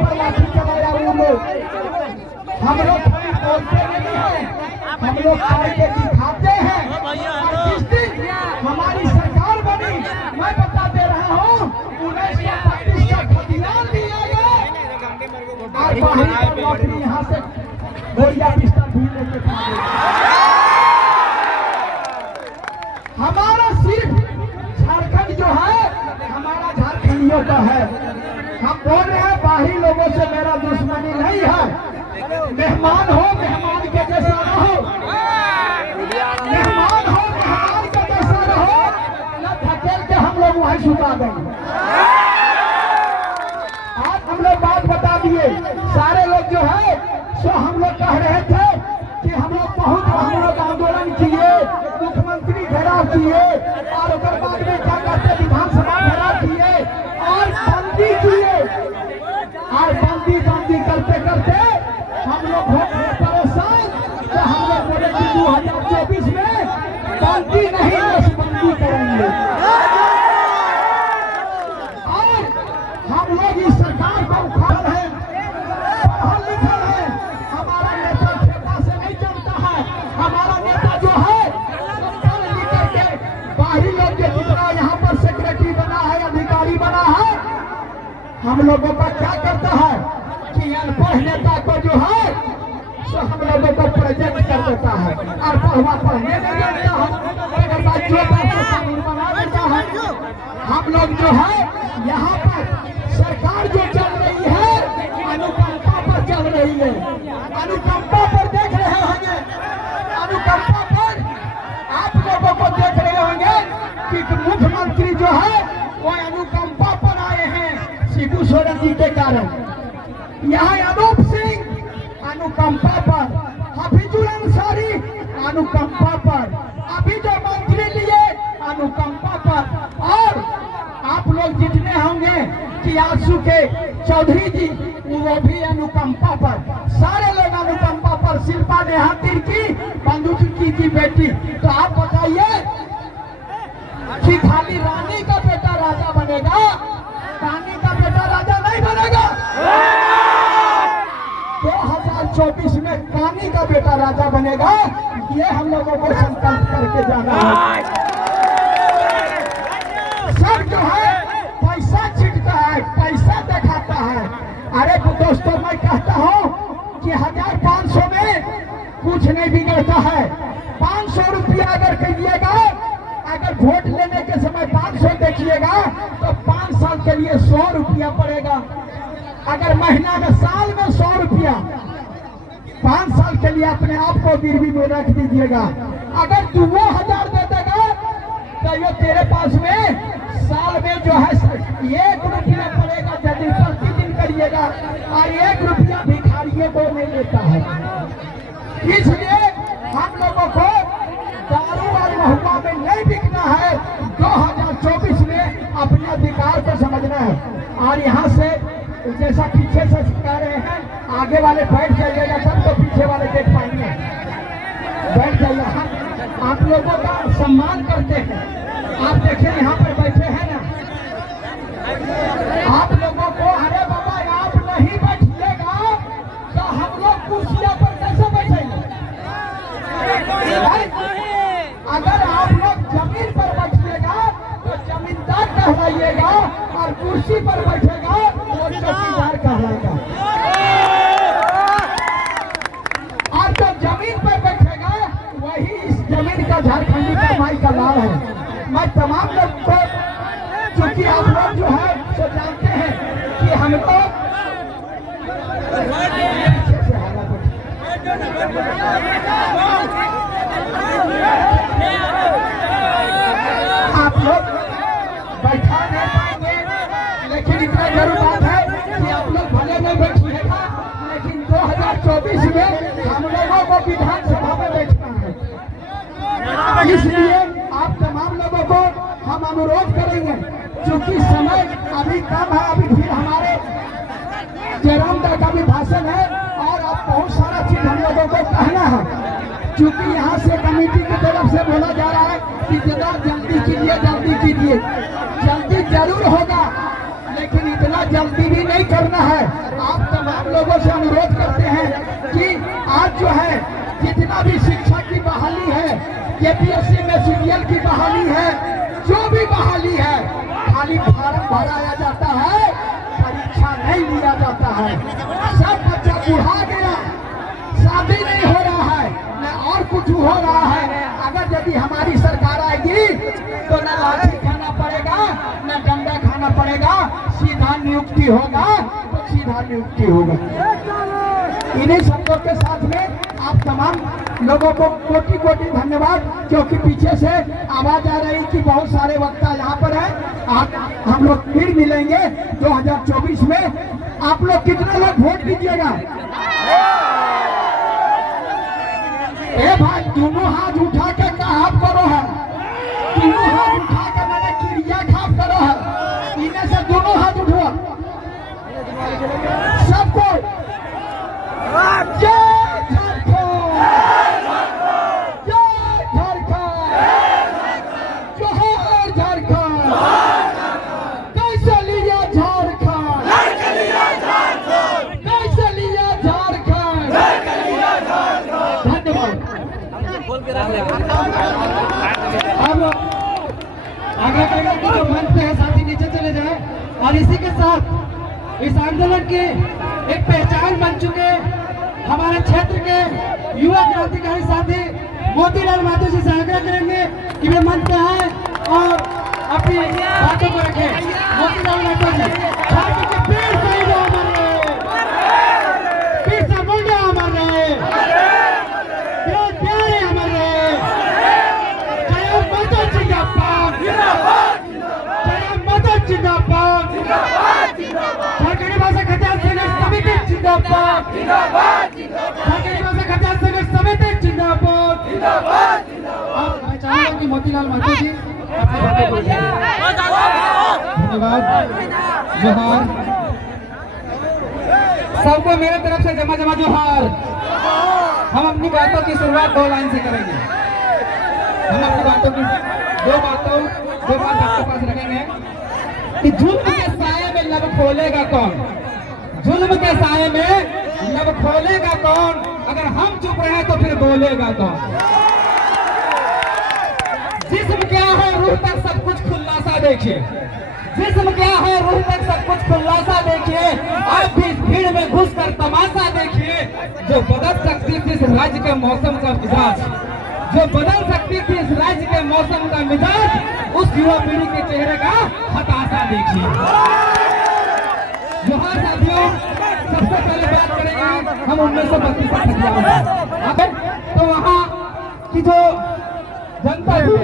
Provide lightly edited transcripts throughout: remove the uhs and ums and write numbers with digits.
पर लाठी चलाया वो लोग। हम लोग कोई बोलते नहीं है, हम लोग करके दिखाते हैं। और जिस दिन हमारी सरकार बनी, मैं बता दे रहा हूँ 1932 का खतियान भी आएगा और बाहरी पर नौकरी यहाँ से गोलियां पिस्टल भी लेके हमारा सिर्फ झारखंड जो है हमारा झारखंडियों का है। हम बोल रहे हैं बाहरी लोगों से मेरा दुश्मनी नहीं है। मेहमान हो मेहमान के जैसा रहो, मेहमान हो मेहमान के जैसा रहो, न धकेल के हम लोग वहीं छुपा देंगे। आज हम लोग बात बता दिए, सारे लोग जो है सो हम लोग कह रहे थे कि हम लोग आंदोलन किए, मुख्यमंत्री घेराव किए और उसके बाद में क्या कहते विधानसभा घेराव किए और बंदी किए। और बंदी करते करते हम लोग हो गए परेशान। तो हम लोग बोले कि 2024 में बंदी नहीं नसबंदी करेंगे। और हम लोग इस सरकार को उखाड़ है, पढ़ा लिखा है, हमारा नेता ठेका से नहीं चलता है। हमारा नेता जो है पढ़ लिख करके बाहरी लोग के जितना यहाँ पर सेक्रेटरी बना है, अधिकारी बना है, हम लोगों का क्या करता है कि अनपढ़ नेता को जो है सो हम लोगों को प्रोजेक्ट कर देता है और पढ़ने नहीं देता है, अगर बच्चों का कानून बना देता है। हम लोग जो है यहाँ पर सरकार जो चल रही है अनुकंपा पर चल रही है। अनुकंपा पर देख रहे होंगे, अनुकंपा पर आप लोगों को देख रहे होंगे कि मुख्यमंत्री जो है वो अनुकंपा पर आए हैं शिबू सोरेन जी के कारण। यहाँ अनूप सिंह अनुकंपा पर, हफीजुल अंसारी अनुकंपा पर, अभी जो मंत्री लिए अनुकंपा पर। और आप लोग जितने होंगे कि आंसू के चौधरी जी वो भी अनुकंपा पर, सारे लोग अनुकंपा पर। शिल्पा नेहा तिर्की बंधु तिर्की की बेटी। तो आप बताइए कि खाली रानी का बेटा राजा बनेगा, रानी का बेटा राजा नहीं बनेगा। 2024 में कानी का बेटा राजा बनेगा, ये हम लोगों को संकल्प करके जाना है। सब जो है पैसा छिटता है, पैसा दिखाता है। अरे दोस्तों मैं कहता हूँ कि 1500 में कुछ नहीं बिगड़ता है। 500 रुपया अगर कहिएगा, अगर वोट लेने के समय 500 देखिएगा तो 5 साल के लिए 100 रुपया पड़ेगा। अगर महीना में साल में 100 रुपया 5 साल के लिए अपने आप को गिरवी में रख दीजिएगा। अगर तू वो 1000 दे देगा तो ये तेरे पास में साल में जो है 1 रुपया पड़ेगा यदि प्रतिदिन करिएगा। और 1 रुपया भिखारियों को नहीं देता है। इसलिए हम लोगों को दारू और महुआ में नहीं बिकना है। 2024 में अपने अधिकार को समझना है। और यहाँ से जैसा पीछे से सिखा रहे हैं, आगे वाले बैठ जाइएगा तब तो पीछे वाले देख पाएंगे। बैठ जाइए, हम आप लोगों का सम्मान करते हैं। आप देखिए यहाँ पर बैठे हैं ना, आप लोगों को अरे बाबा आप नहीं बैठिएगा तो हम लोग कुर्सियों पर कैसे बैठेंगे? अगर आप लोग जमीन पर बैठिएगा तो जमींदार कहलाइएगा और कुर्सी पर बैठेगा वो चौकीदार कहलाएगा। और जो जमीन पर बैठेगा वही इस जमीन का झारखंडी का माई का लाल है। मैं तमाम लोग को, क्योंकि आप लोग जो है तो जानते हैं कि हम लोग आप लोग बैठा नहीं पाएंगे, लेकिन इतना जरूर बात है कि आप लोग भले नहीं बैठिएगा, लेकिन 2024 में हम लोगों को विधानसभा में बैठना है। इसलिए आप तमाम लोगों को हम अनुरोध करेंगे, क्योंकि समय अभी कम है। अभी फिर हमारे जयराम दा का भी भाषण है और अब बहुत सारा चीज हम लोगों को कहना है, क्योंकि यहाँ से कमेटी की तरफ से बोला जा रहा है कि जल्दी कीजिए, जल्दी कीजिए। जल्दी जरूर होगा, लेकिन इतना जल्दी भी नहीं करना है। आप तमाम लोगों से अनुरोध करते हैं कि आज जो है जितना भी शिक्षा की बहाली है, केपीएससी में सीरियल की बहाली है, जो भी बहाली है, खाली फार्म भराया जाता है, परीक्षा नहीं लिया जाता है। सब बच्चा बुढ़ा गया, शादी नहीं हो रहा है, न और कुछ हो रहा है। अगर यदि हमारी सरकार आएगी तो न लाठी खाना पड़ेगा, न डंडा खाना पड़ेगा, सीधा नियुक्ति होगा तो सीधा नियुक्ति होगा। इन्हीं शब्दों के साथ में आप तमाम लोगों को कोटि कोटि धन्यवाद, क्योंकि पीछे से आवाज आ रही कि बहुत सारे वक्ता यहाँ पर है। हम लोग फिर मिलेंगे 2024 में। आप लोग कितने लोग वोट दीजिएगा? ए भाई, दोनों हाथ उठा के आप करो है, दोनों हाथ उठा के मैंने क्रिया खाप करो है। इन्हें से दोनों हाथ उठो सबको। जय झारखंड, जय झारखंड, जोहार झारखंड। कैसे लिया झारखंड, कैसे लिया झारखंड। धन्यवाद। अब आगे बढ़ने की जो मंच पे है साथी नीचे चले जाए। और इसी के साथ इस आंदोलन की एक पहचान बन चुके हमारे क्षेत्र के युवा क्रांतिकारी साथी मोतीलाल महतो जी से आग्रह करेंगे कि वे मंच पे आए और अपनी बातों को रखें। मोतीलाल महतो जी, छात्र के पेड़ शहीद अमर रहे, बिरसा मुंडा अमर रहे, प्यारे अमर रहे। जय माता जिंदाबाद, जय माता जिंदाबाद, झारखंडी भाषा खजान संघर्ष समिति जिंदाबाद, झारखंडी भाषा खजान संघर्ष समिति जिंदाबाद। अब मैं चाहूंगा कि मोतीलाल महतो जी अपनी बातों को रखें। धन्यवाद। जोहार सबको मेरे तरफ से जमा जमा जोहार। हम अपनी बातों की शुरुआत 2 लाइन से करेंगे। हम अपनी बातों की दो बात आपके पास रखेंगे कि जुल्म के साए में लब खोलेगा कौन, जुल्म के साए में लब खोलेगा कौन, अगर हम चुप रहे तो फिर बोलेगा कौन। जिस्म क्या है रूह तक सब कुछ खुलासा देखिए, जिस्म क्या है रूह तक सब कुछ खुलासा देखिए। आप भी भीड़ में घुस कर तमाशा देखिए। जो बदल सकती थी इस राज्य के मौसम का मिजाज, जो बदल सकती थी इस राज्य के मौसम का मिजाज, उस युवा पीढ़ी के चेहरे का हताशा देखिए। जोहार साथियों, सबसे पहले बात करेंगे हम 1932 का खतियान। तो वहाँ की जो जनता थी,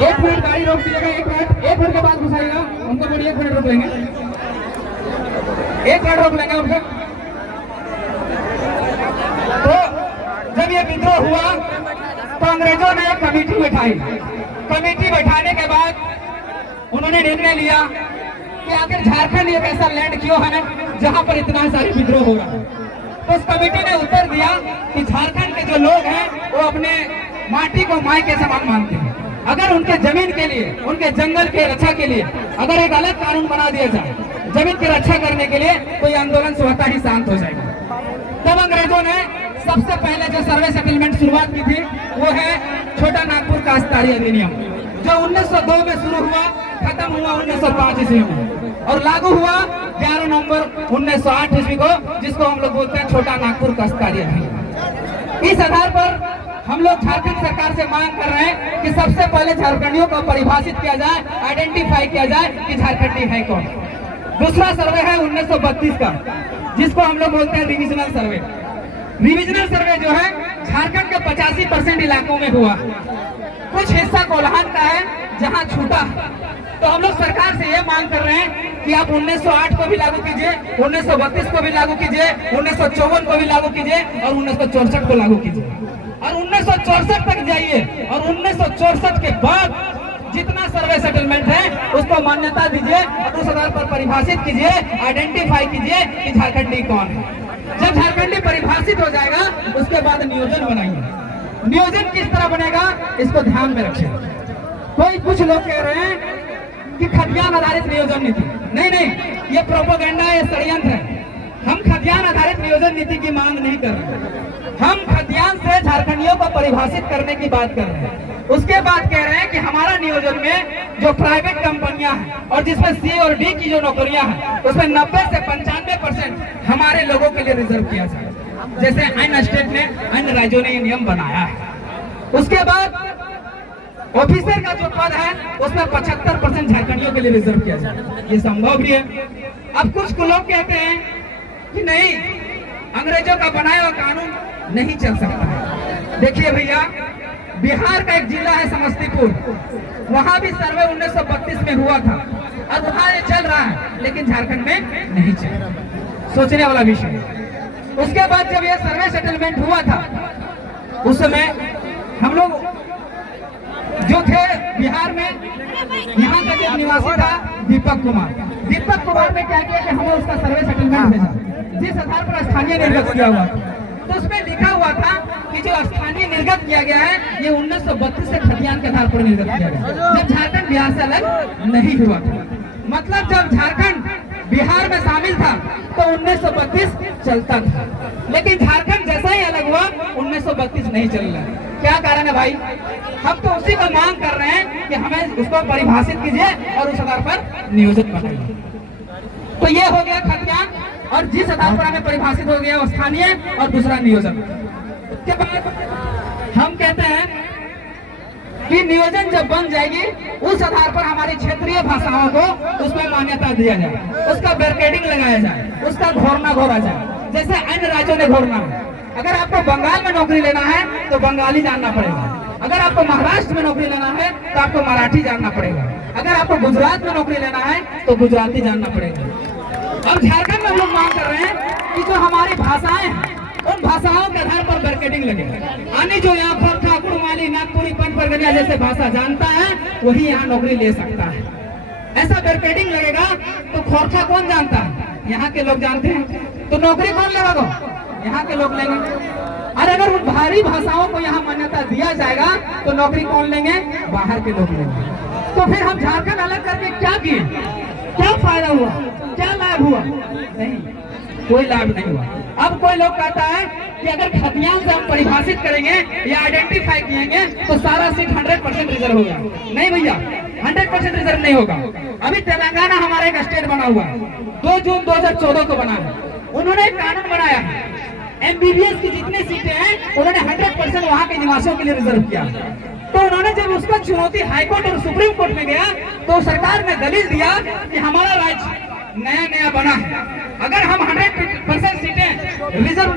1 मिनट गाड़ी रोक दीजिएगा, 1 मिनट के बाद घुसाइएगा उनको, बोलिए 1 मिनट रोक लेंगे, 1 मिनट रोक लेंगे उनके। तो जब ये विद्रोह हुआ तो अंग्रेजों ने एक कमेटी बैठाई। कमेटी बैठाने के बाद उन्होंने निर्णय लिया कि आखिर झारखंड एक ऐसा लैंड क्यों है जहां पर इतना सारी विद्रोह हो रहा है। तो उस कमेटी ने उत्तर दिया कि झारखंड के जो लोग हैं वो अपने माटी को माई के समान मानते हैं। अगर उनके जमीन के लिए, उनके जंगल के रक्षा के लिए अगर एक अलग कानून बना दिया जाए जमीन की रक्षा करने के लिए, तो ये आंदोलन स्वतः ही शांत हो जाएगा। तब अंग्रेजों ने सबसे पहले जो सर्वे सेटलमेंट शुरुआत की थी वो है छोटा नागपुर काश्तकारी अधिनियम, जो 1902 में शुरू हुआ, खत्म हुआ 1905 ईस्वी में और लागू हुआ 11 नवंबर 1908 ईस्वी को, जिसको हम लोग बोलते हैं छोटा नागपुर काश्तकारी अधिनियम। इस आधार पर हम लोग झारखंड सरकार से मांग कर रहे हैं कि सबसे पहले झारखंडियों को परिभाषित किया जाए, आइडेंटिफाई किया जाए कि झारखंडी है कौन। दूसरा सर्वे है 1932 का, जिसको हम लोग बोलते हैं रिविजनल सर्वे। रिविजनल सर्वे जो है झारखंड के 85% इलाकों में हुआ, कुछ हिस्सा कोल्हान का है जहां छूटा है। तो हम लोग सरकार से ये मांग कर रहे हैं कि आप 1908 को भी लागू कीजिए, 1932 को भी लागू कीजिए, 1954 को भी लागू कीजिए और 1964 को लागू कीजिए और 1964 तक जाइए और 1964 के बाद जितना सर्वे सेटलमेंट है उसको मान्यता दीजिए और उस आधार पर परिभाषित कीजिए, आइडेंटिफाई कीजिए कि झारखंडी कौन है। जब झारखंडी परिभाषित हो जाएगा उसके बाद नियोजन बनाइए। नियोजन किस तरह बनेगा इसको ध्यान में रखिए। कुछ लोग कह रहे हैं कि खतियान आधारित नियोजन नीति। नहीं नहीं, ये प्रोपोगेंडा है, ये षड्यंत्र है। हम खतियान आधारित नियोजन नीति की मांग नहीं कर रहे, हम खतियान से झारखंडियों को परिभाषित करने की बात कर रहे हैं। उसके बाद कह रहे हैं कि हमारा नियोजन में जो प्राइवेट कंपनियां हैं और जिसमें सी और डी की जो नौकरियां हैं उसमें 90 से 95% हमारे लोगों के लिए रिजर्व किया जाए, जैसे अन्य स्टेट ने, अन्य राज्यों ने ये नियम बनाया है। उसके बाद ऑफिसर का जो पद है उसमें 75% झारखंडियों के लिए रिजर्व किया जाए, ये संभव भी है। अब कुछ लोग कहते हैं कि नहीं, अंग्रेजों का बनाया हुआ कानून नहीं चल सकता है। देखिए भैया, बिहार का एक जिला है समस्तीपुर, वहां भी सर्वे 1932 में हुआ था और वहां ये चल रहा है, लेकिन झारखंड में नहीं चल रहा। सोचने वाला विषय। उसके बाद जब ये सर्वे सेटलमेंट हुआ था उस समय हम लोग जो थे बिहार में, यहाँ का जो निवासी था दीपक कुमार ने क्या किया कि हमें उसका सर्वे सेटलमेंट भेजा, जिस आधार पर स्थानीय निर्गत किया हुआ था। तो उसमें लिखा हुआ था कि जो स्थानीय निर्गत किया गया है ये 1932 से खतियान के आधार पर निर्गत किया गया, जब झारखंड बिहार से अलग नहीं हुआ था। मतलब जब झारखंड बिहार में शामिल था तो 1932 चलता था, लेकिन झारखंड जैसा ही अलग हुआ 1932 नहीं चल रहा। क्या कारण है भाई? हम तो उसी का मांग कर रहे हैं कि हमें उसको परिभाषित कीजिए और उस आधार पर नियोजन बनाइए। तो ये हो गया खतियान, और जिस आधार पर हमें परिभाषित हो गया वो स्थानीय और दूसरा नियोजन। उसके बाद हम कहते हैं कि नियोजन जब बन जाएगी उस आधार पर हमारी क्षेत्रीय भाषाओं को उसमें मान्यता दिया जाए, उसका बैरिकेडिंग लगाया जाए, उसका घोरना घोरा जाए, जैसे अन्य राज्यों ने घोरना है। अगर आपको बंगाल में नौकरी लेना है तो बंगाली जानना पड़ेगा, अगर आपको महाराष्ट्र में नौकरी लेना है तो आपको मराठी जानना पड़ेगा, अगर आपको गुजरात में नौकरी लेना है तो गुजराती जानना पड़ेगा। अब झारखंड में हम लोग मांग कर रहे हैं कि जो हमारी भाषाएं हैं उन भाषाओं के आधार पर बैरिकेडिंग लगे, यानी जो यहाँ खोरखा, कुड़माली, नागपुरी, पंचपरगनिया जैसे भाषा जानता है वही यहाँ नौकरी ले सकता है। ऐसा बैरिकेडिंग लगेगा तो खोरखा कौन जानता है? यहाँ के लोग जानते हैं, तो नौकरी कौन लेगा? यहाँ के लोग लेंगे। और अगर उन भारी भाषाओं को यहाँ मान्यता दिया जाएगा तो नौकरी कौन लेंगे? बाहर के लोग लेंगे। तो फिर हम झारखंड अलग करके क्या किए? क्या फायदा हुआ? क्या लाभ हुआ? नहीं, कोई लाभ नहीं हुआ। अब कोई लोग कहता है कि अगर खतियान से हम परिभाषित करेंगे या आइडेंटिफाई किएंगे तो सारा सीट 100% रिजर्व होगा। नहीं भैया, 100% रिजर्व नहीं होगा। अभी तेलंगाना हमारा एक स्टेट बना हुआ है, 2 जून 2014 को बना है। उन्होंने एक कानून बनाया है, MBBS की जितनी सीटें हैं उन्होंने 100% वहाँ के निवासियों के लिए रिजर्व किया। तो उन्होंने जब उसको चुनौती हाईकोर्ट और सुप्रीम कोर्ट में गया तो सरकार ने दलील दिया कि हमारा राज्य नया बना है, अगर हम 100% सीटें रिजर्व